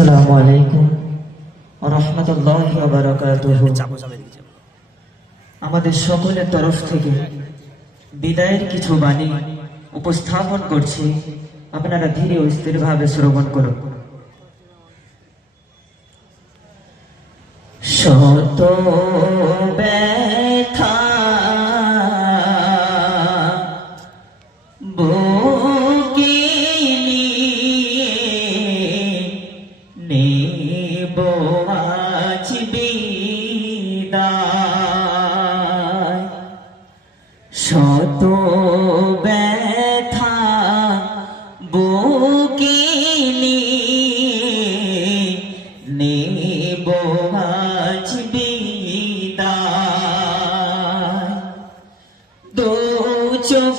আসসালামু আলাইকুম রহমতুল্লাহ আমাদের সকলের তরফ থেকে বিদায়ের কিছু বাণী উপস্থাপন করছি। আপনারা ধীরে ও স্থিরভাবে শ্রবণ করুন। শত শত ব্যথা বুকিনি নেব আজ বিদায়। দু চোখ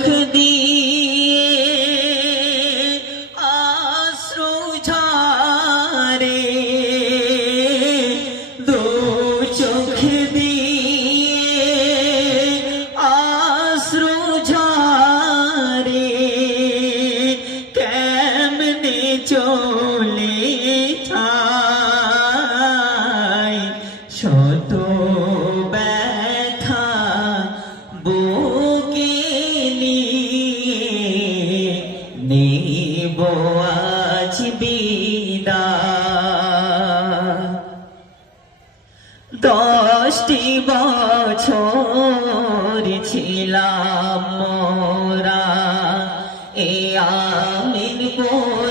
শত ব্যথা বুকে নিয়ে নেব আজ বিদায় দশটি বছর ছিলাম মোরা এ আমিনপুর মাদ্রাসায়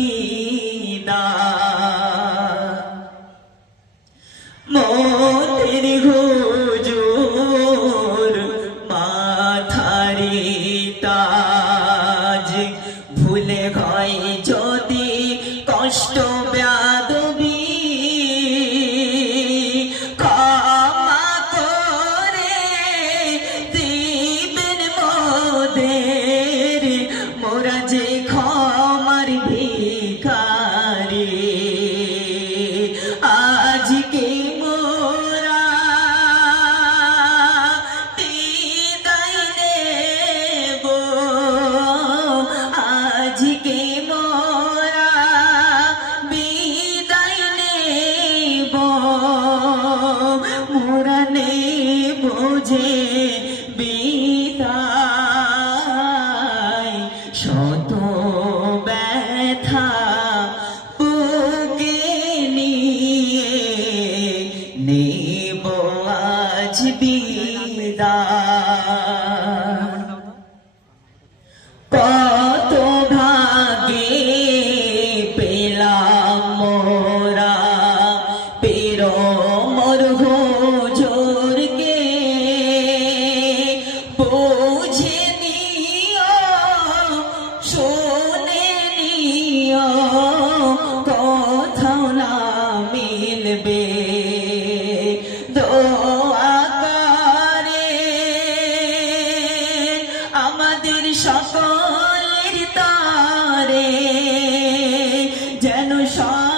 আজ মোরা বোঝে যে সকলের তারে যেন সঠিক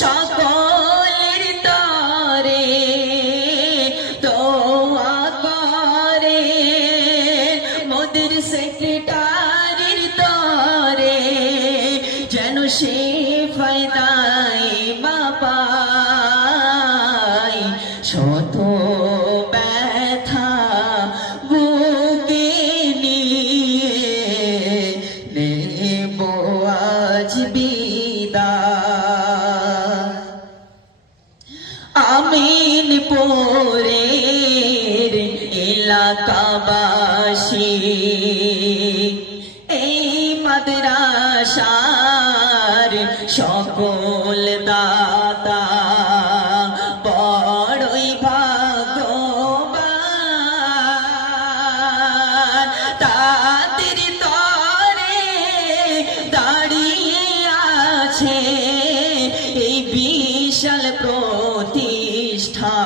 সকলের তরে দোয়া করে। মোদের সেক্রেটারির তরে যেন সে ফায়দা বিশাল প্রতিষ্ঠা।